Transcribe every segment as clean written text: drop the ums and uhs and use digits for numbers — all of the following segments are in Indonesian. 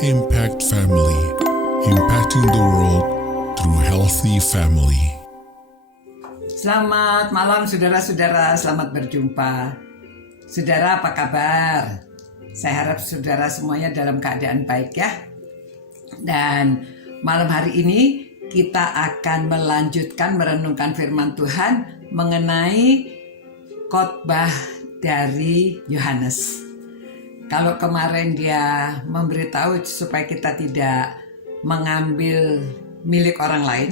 Impact Family, impacting the world through healthy family. Selamat malam saudara-saudara, selamat berjumpa. Saudara apa kabar? Saya harap saudara semuanya dalam keadaan baik ya. Dan malam hari ini kita akan melanjutkan merenungkan firman Tuhan mengenai khotbah dari Yohanes. Kalau kemarin dia memberitahu supaya kita tidak mengambil milik orang lain,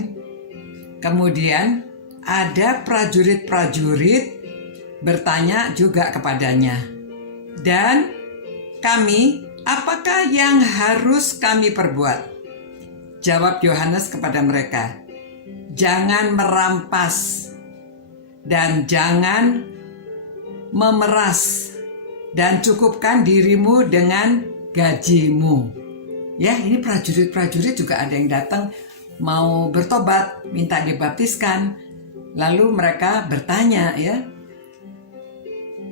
kemudian ada prajurit-prajurit bertanya juga kepadanya, dan kami, apakah yang harus kami perbuat? Jawab Yohanes kepada mereka, jangan merampas dan jangan memeras, dan cukupkan dirimu dengan gajimu. Ya, ini prajurit-prajurit juga ada yang datang mau bertobat, minta dibaptiskan. Lalu mereka bertanya ya.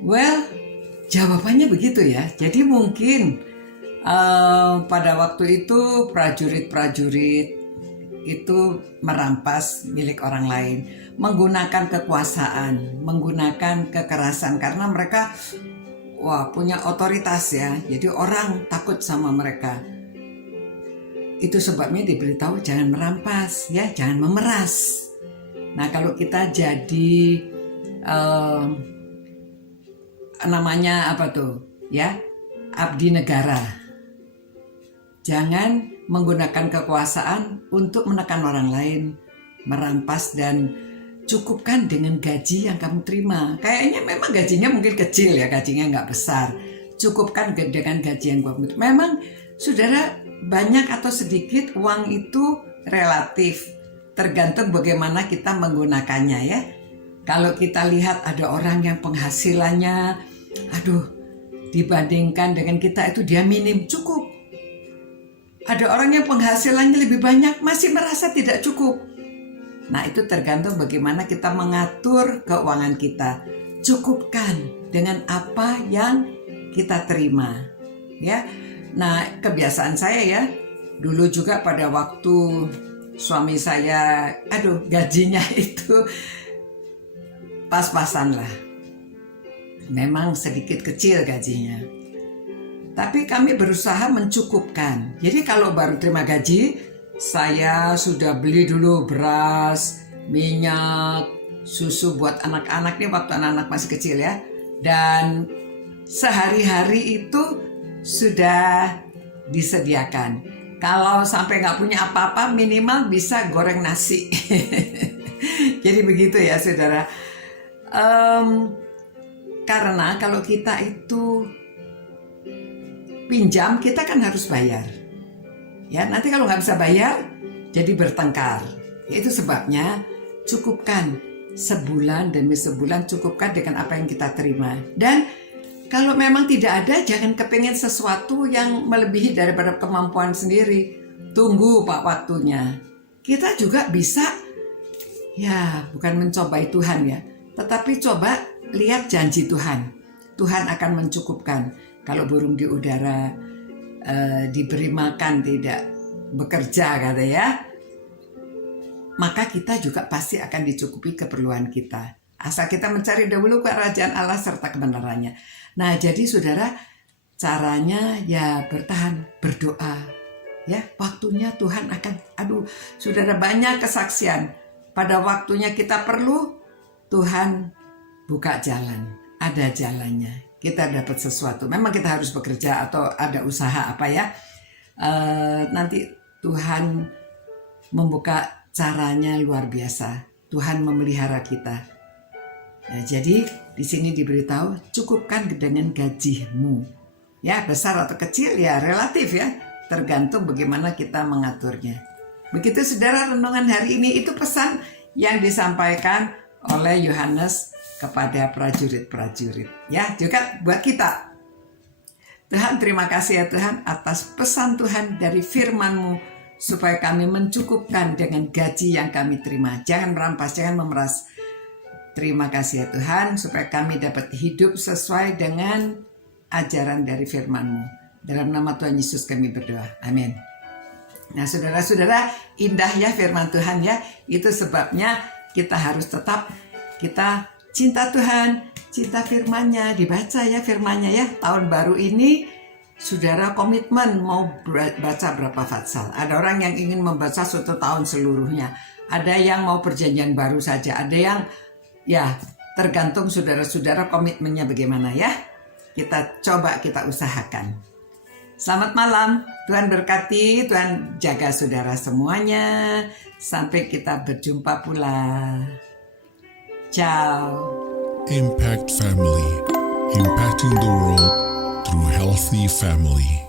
Well, jawabannya begitu ya. Jadi mungkin pada waktu itu prajurit-prajurit itu merampas milik orang lain, menggunakan kekuasaan, menggunakan kekerasan karena mereka punya otoritas ya. Jadi orang takut sama mereka. Itu sebabnya diberitahu jangan merampas ya, jangan memeras. Nah, kalau kita jadi namanya apa tuh? Ya, abdi negara. Jangan menggunakan kekuasaan untuk menekan orang lain, merampas, dan cukupkan dengan gaji yang kamu terima. Kayaknya memang gajinya mungkin kecil ya, gajinya nggak besar. Cukupkan dengan gaji yang kamu terima. Memang saudara, banyak atau sedikit uang itu relatif, tergantung bagaimana kita menggunakannya ya. Kalau kita lihat ada orang yang penghasilannya, dibandingkan dengan kita itu dia minim, cukup. Ada orang yang penghasilannya lebih banyak, masih merasa tidak cukup. Nah, itu tergantung bagaimana kita mengatur keuangan kita. Cukupkan dengan apa yang kita terima. Ya. Nah, kebiasaan saya ya, dulu juga pada waktu suami saya, gajinya itu pas-pasan lah. Memang sedikit kecil gajinya. Tapi kami berusaha mencukupkan. Jadi kalau baru terima gaji, saya sudah beli dulu beras, minyak, susu buat anak-anak nih waktu anak-anak masih kecil ya. Dan sehari-hari itu sudah disediakan. Kalau sampai nggak punya apa-apa, minimal bisa goreng nasi. Jadi begitu ya saudara. Karena kalau kita itu pinjam, kita kan harus bayar. Ya, nanti kalau nggak bisa bayar, jadi bertengkar. Itu sebabnya cukupkan sebulan demi sebulan, cukupkan dengan apa yang kita terima. Dan kalau memang tidak ada, jangan kepengen sesuatu yang melebihi daripada kemampuan sendiri. Tunggu waktunya. Kita juga bisa, ya bukan mencobai Tuhan ya, tetapi coba lihat janji Tuhan. Tuhan akan mencukupkan. Kalau burung di udara diberi makan, tidak bekerja kata ya, maka kita juga pasti akan dicukupi keperluan kita. Asal kita mencari dahulu kerajaan Allah serta kebenarannya. Nah, jadi saudara, caranya ya bertahan, berdoa. Ya, waktunya Tuhan akan, saudara, banyak kesaksian. Pada waktunya kita perlu, Tuhan buka jalan, ada jalannya. Kita dapat sesuatu. Memang kita harus bekerja atau ada usaha apa ya. Nanti Tuhan membuka caranya luar biasa. Tuhan memelihara kita. Nah, jadi di sini diberitahu cukupkan dengan gajimu. Ya, besar atau kecil ya relatif ya, tergantung bagaimana kita mengaturnya. Begitu saudara, renungan hari ini itu pesan yang disampaikan oleh Yohanes kepada prajurit-prajurit. Ya, juga buat kita. Tuhan, terima kasih ya Tuhan atas pesan Tuhan dari firman-Mu supaya kami mencukupkan dengan gaji yang kami terima. Jangan merampas, jangan memeras. Terima kasih ya Tuhan supaya kami dapat hidup sesuai dengan ajaran dari firman-Mu. Dalam nama Tuhan Yesus kami berdoa. Amin. Nah, saudara-saudara, indah ya firman Tuhan ya. Itu sebabnya kita harus tetap kita cinta Tuhan, cinta firman-Nya, dibaca ya firman-Nya ya. Tahun baru ini saudara komitmen mau baca berapa fatsal. Ada orang yang ingin membaca 1 tahun seluruhnya. Ada yang mau perjanjian baru saja. Ada yang ya tergantung saudara-saudara komitmennya bagaimana ya. Kita coba kita usahakan. Selamat malam, Tuhan berkati, Tuhan jaga saudara semuanya. Sampai kita berjumpa pula. Ciao. Impact Family, impacting the world through healthy family.